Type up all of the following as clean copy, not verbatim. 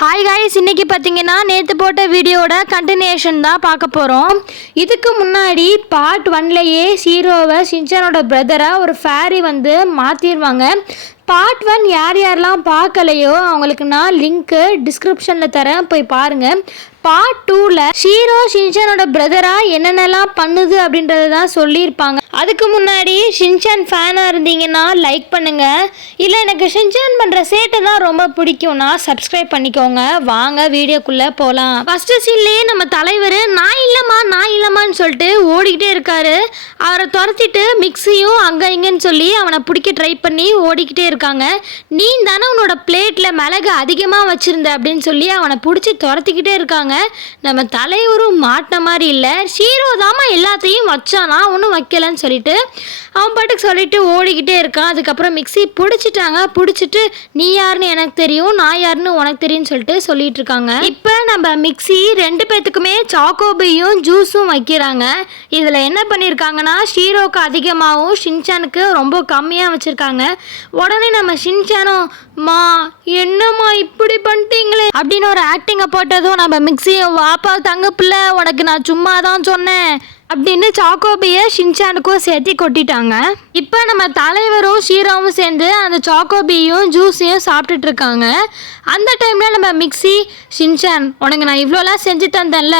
Hi guys, இன்னைக்கு பார்த்தீங்கன்னா நேற்று போட்ட வீடியோட கண்டினியூஷன் தான் பார்க்க போகிறோம். இதுக்கு முன்னாடி பார்ட் 1லேயே ஷீரோவை ஷின்சானோட பிரதரை ஒரு ஃபேரி வந்து மாற்றிடுவாங்க. பார்ட் 1 யார் யாரெல்லாம் பார்க்கலையோ அவங்களுக்கு நான் லிங்க்கு டிஸ்கிரிப்ஷனில் தரேன், போய் பாருங்கள். பார்ட் 2ல் ஷீரோ ஷின்சானோட பிரதராக என்னென்னலாம் பண்ணுது அப்படின்றத தான் சொல்லியிருப்பாங்க. அதுக்கு முன்னாடி ஷின்சான் ஃபேனாக இருந்தீங்கன்னா லைக் பண்ணுங்கள். இல்லை எனக்கு ஷின்சான் பண்ணுற சேட்டை தான் ரொம்ப பிடிக்கும்னா சப்ஸ்கிரைப் பண்ணிக்கோங்க. வாங்க வீடியோக்குள்ளே போகலாம். ஃபஸ்ட்டு சீன்லேயே நம்ம தலைவர் நான் இல்லைம்மான்னு சொல்லிட்டு ஓடிக்கிட்டே இருக்காரு. அவரை துரத்திட்டு மிக்ஸியும் அங்கே இங்கேன்னு சொல்லி அவனை பிடிக்க ட்ரை பண்ணி ஓடிக்கிட்டே இருக்காங்க. நீ தானே உன்னோட பிளேட்டில் மிளகு அதிகமாக வச்சுருந்த அப்படின்னு சொல்லி அவனை பிடிச்சி துரத்திக்கிட்டே இருக்காங்க. நம்ம தலைவரும் மாட்டின மாதிரி இல்லை, ஷீரோ தாமா எல்லாத்தையும் வச்சானா ஒன்றும் வைக்கலன்னு சொல்லிட்டு அவன் பாட்டுக்கு சொல்லிட்டு ஓடிக்கிட்டே இருக்கான். அதுக்கப்புறம் மிக்ஸி பிடிச்சிட்டு நீ யாருன்னு எனக்கு தெரியும், நான் யாருன்னு உனக்கு தெரியும்னு சொல்லிட்டு இருக்காங்க. இப்போ நம்ம மிக்ஸி 2 பேத்துக்குமே சாக்கோபையும் ஜூஸும் வைக்கிறாங்க. இதில் என்ன பண்ணியிருக்காங்கன்னா ஷீரோக்கு அதிகமாகவும் ஷின்சானுக்கு ரொம்ப கம்மியாக வச்சுருக்காங்க. உடனே நம்ம ஷின்சானும் மா என்னம்மா இப்படி பண்ணிட்டீங்களே அப்படின்னு ஒரு ஆக்டிங்கை போட்டதும் நம்ம மிக்ஸியை வாப்பா தங்க பிள்ளை உனக்கு நான் சும்மா தான் சொன்னேன் அப்படின்னு சாக்கோபியை ஷின்சானுக்கும் சேர்த்து கொட்டிட்டாங்க. இப்போ நம்ம தலைவரும் ஷீரோவும் சேர்ந்து அந்த சாக்கோபியும் ஜூஸையும் சாப்பிட்டுட்டு இருக்காங்க. அந்த டைமில் நம்ம மிக்ஸி ஷின்சான் உனக்கு நான் இவ்வளோலாம் செஞ்சு தந்தேன்ல,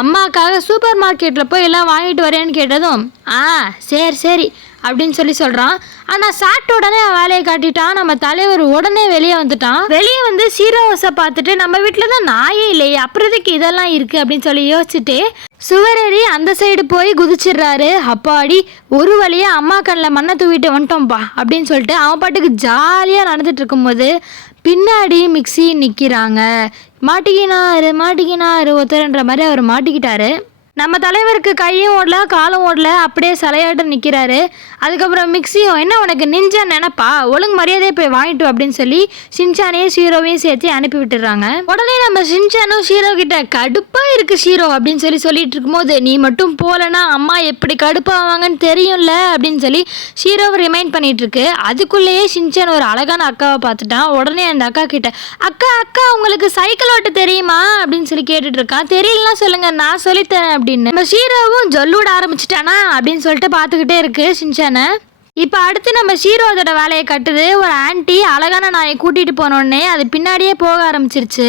அம்மாக்காக சூப்பர் மார்க்கெட்டில் போய் எல்லாம் வாங்கிட்டு வரேன்னு கேட்டதும் சரி அப்படின்னு சொல்கிறான். ஆனால் சாப்பிட்ட உடனே வேலையை காட்டிட்டான். நம்ம தலைவர் உடனே வெளியே வந்துட்டான். வெளியே வந்து ஷீரோவை பார்த்துட்டு நம்ம வீட்டில் தான் நாயே இல்லையே அப்புறத்துக்கு இதெல்லாம் இருக்குது அப்படின்னு சொல்லி யோசிச்சுட்டு சுவரேறி அந்த சைடு போய் குதிச்சிடுறாரு. அப்பாடி ஒரு வழியாக அம்மா கண்ணில் மண்ணை தூவிட்டு வந்துட்டோம்ப்பா அப்படின்னு சொல்லிட்டு அவன் பாட்டுக்கு ஜாலியாக நடந்துட்டு இருக்கும்போது பின்னாடி மிக்ஸி நிற்கிறாங்க. மாட்டிக்கினாரு ஒருத்தர்ன்ற மாதிரி அவர் மாட்டிக்கிட்டாரு. நம்ம தலைவருக்கு கையும் ஓடல காலும் ஓடல, அப்படியே சலையாட்டம் நிற்கிறாரு. அதுக்கப்புறம் மிக்ஸியும் என்ன உனக்கு நெஞ்சா நினைப்பா, ஒழுங்கு மரியாதையை போய் வாங்கிட்டு அப்படின்னு சொல்லி ஷின்சானையும் ஷீரோவையும் சேர்த்து அனுப்பி விட்டுறாங்க. உடனே நம்ம ஷின்சானும் ஷீரோ கிட்ட கடுப்பாக இருக்கு ஷீரோ அப்படின்னு சொல்லிட்டு இருக்கும்போது நீ மட்டும் போலன்னா அம்மா எப்படி கடுப்பாவாங்கன்னு தெரியும்ல அப்படின்னு சொல்லி ஷீரோவை ரிமைண்ட் பண்ணிட்டு இருக்கு. அதுக்குள்ளேயே ஷின்சான் ஒரு அழகான அக்காவை பார்த்துட்டான். உடனே அந்த அக்கா கிட்ட அக்கா உங்களுக்கு சைக்கிள் ஓட்ட தெரியுமா அப்படின்னு சொல்லி கேட்டுட்டு இருக்கான். தெரியலன்னா சொல்லுங்க நான் சொல்லித்தரேன் அப்படின்னு. நம்ம ஷீரோவும் ஜொல்லூட ஆரம்பிச்சிட்டானா அப்படின்னு சொல்லிட்டு பார்த்துக்கிட்டே இருக்கு ஷின்சானை. இப்போ அடுத்து நம்ம ஷீரோ அதோட வேலையை கட்டுது. ஒரு ஆன்ட்டி அழகான நாயை கூட்டிகிட்டு போனோடனே அது பின்னாடியே போக ஆரம்பிச்சிருச்சு.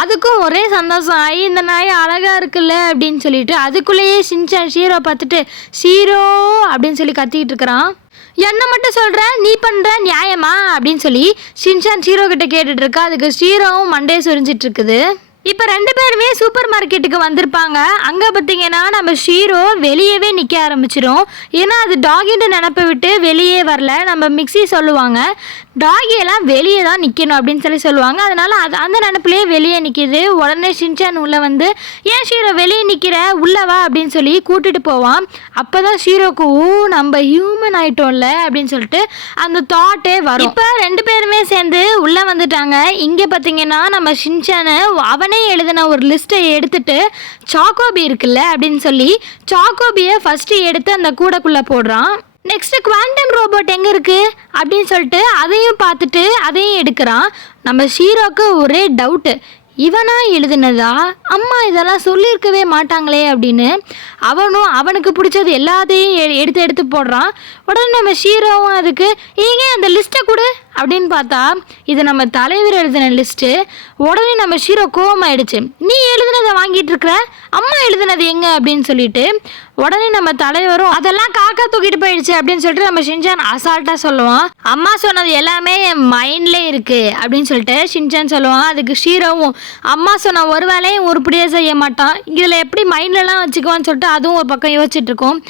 அதுக்கும் ஒரே சந்தோஷம் ஆகி இந்த நாய் அழகாக இருக்குல்ல அப்படின்னு சொல்லிட்டு அதுக்குள்ளேயே ஷின்சான் ஷீரோ பார்த்துட்டு ஷீரோ அப்படின்னு சொல்லி கத்திக்கிட்டு இருக்கிறான். என்ன மட்டும் சொல்கிற நீ பண்ணுற நியாயமா அப்படின்னு சொல்லி ஷின்சான் ஷீரோ கிட்ட கேட்டுட்டு இருக்கா. அதுக்கு ஷீரோவும் மண்டையை சொரிஞ்சிட்டு இருக்குது. இப்போ 2 பேருமே சூப்பர் மார்க்கெட்டுக்கு வந்திருப்பாங்க. அங்கே பார்த்தீங்கன்னா நம்ம ஷீரோ வெளியவே நிற்க ஆரம்பிச்சிடும். ஏன்னா அது டாகின்னு நினப்பை விட்டு வெளியே வரல. நம்ம மிக்ஸி சொல்லுவாங்க டாகியெல்லாம் வெளியே தான் நிற்கணும் அப்படின்னு சொல்லுவாங்க. அதனால் அந்த நினப்பிலே வெளியே நிற்கிது. உடனே ஷின்சான் உள்ளே வந்து ஏன் ஷீரோ வெளியே நிற்கிற உள்ளவா அப்படின்னு சொல்லி கூட்டிகிட்டு போவான். அப்போ தான் ஷீரோக்கு நம்ம ஹியூமன் ஆகிட்டோம்ல அப்படின்னு சொல்லிட்டு அந்த தாட்டே வரும். இப்போ 2 பேருமே சேர்ந்து உள்ளே வந்துட்டாங்க. இங்கே பார்த்தீங்கன்னா நம்ம ஷின்சானை அவனே எழுதின ஒரு லிஸ்ட்டை எடுத்துட்டு சாக்கோபி இருக்குல்ல அப்படின்னு சொல்லி சாக்கோபியை ஃபஸ்ட்டு எடுத்து அந்த கூடைக்குள்ளே போடுறான். நெக்ஸ்ட்டு குவாண்டம் ரோபோட் எங்கே இருக்குது அப்படின்னு சொல்லிட்டு அதையும் பார்த்துட்டு அதையும் எடுக்கிறான். நம்ம ஷீரோக்கு ஒரே டவுட்டு, இவனா எழுதுனதா, அம்மா இதெல்லாம் சொல்லியிருக்கவே மாட்டாங்களே அப்படின்னு அவனுக்கு பிடிச்சது எல்லாத்தையும் எடுத்து போடுறான். உடனே நம்ம ஷீரோவும் அதுக்கு ஏங்க அந்த லிஸ்ட்டை கொடு அப்படின்னு பார்த்தா இது நம்ம தலைவர் எழுதின லிஸ்ட்டு. உடனே நம்ம ஷீரோ கோவமாயிடுச்சு, நீ எழுதுனதை வாங்கிட்டு இருக்கிற, அம்மா எழுதுனது எங்க அப்படின்னு சொல்லிட்டு உடனே நம்ம தலைவரும் அதெல்லாம் காக்கா தூக்கிட்டு போயிடுச்சு அப்படின்னு சொல்லிட்டு நம்ம ஷின்சான் அசால்ட்டாக சொல்லுவான். அம்மா சொன்னது எல்லாமே என் மைண்ட்லே இருக்குது அப்படின்னு சொல்லிட்டு ஷின்சான் சொல்லுவான். அதுக்கு ஷீரோவும் அம்மா சொன்ன ஒரு வேலையும் உருப்படியே செய்ய மாட்டான், இதில் எப்படி மைண்ட்லலாம் வச்சுக்குவான்னு சொல்லிட்டு அதுவும் ஒரு பக்கம் யோசிச்சுட்டு இருக்கோம்.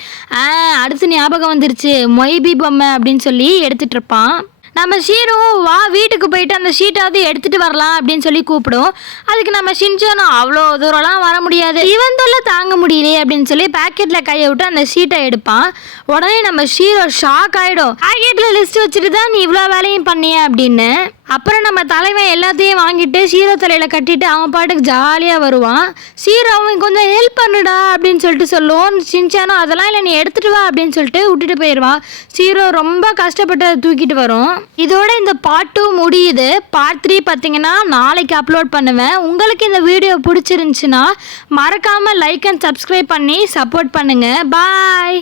அடுத்து ஞாபகம் வந்துருச்சு மொய்பி பொம்மை அப்படின்னு சொல்லி எடுத்துகிட்டு இருப்பான். நம்ம ஷீரோவும் வா வீட்டுக்கு போயிட்டு அந்த ஷீட்டாவது எடுத்துகிட்டு வரலாம் அப்படின்னு சொல்லி கூப்பிடும். அதுக்கு நம்ம ஷின்சானும் அவ்வளோ தூரம்லாம் வர முடியாது, இவன் தொல்லை தாங்க முடியலையே அப்படின்னு சொல்லி பேக்கெட்டில் கையை விட்டு அந்த ஷீட்டை எடுப்பான். உடனே நம்ம ஷீரோ ஷாக் ஆகிடும், பேக்கெட்டில் லிஸ்ட் வச்சுட்டு தான் நீ இவ்வளோ வேலையும் பண்ணிய அப்படின்னு. அப்புறம் நம்ம தலைவன் எல்லாத்தையும் வாங்கிட்டு ஷீரோ தலையில் கட்டிட்டு அவன் பாட்டுக்கு ஜாலியாக வருவான். ஷீரோ அவன் கொஞ்சம் ஹெல்ப் பண்ணுடா அப்படின்னு சொல்லிட்டு சொல்லுவோம். ஷின்சானும் அதெல்லாம் இல்லை நீ எடுத்துகிட்டு வா அப்படின்னு சொல்லிட்டு விட்டுட்டு போயிடுவான். ஷீரோ ரொம்ப கஷ்டப்பட்டு அதை தூக்கிட்டு வரும். இதோட இந்த பார்ட் 2 முடியுது. பார்ட் 3 பார்த்தீங்கன்னா நாளைக்கு அப்லோட் பண்ணுவேன். உங்களுக்கு இந்த வீடியோ பிடிச்சிருந்துச்சுன்னா மறக்காமல் லைக் அண்ட் சப்ஸ்கிரைப் பண்ணி சப்போர்ட் பண்ணுங்கள். பாய்.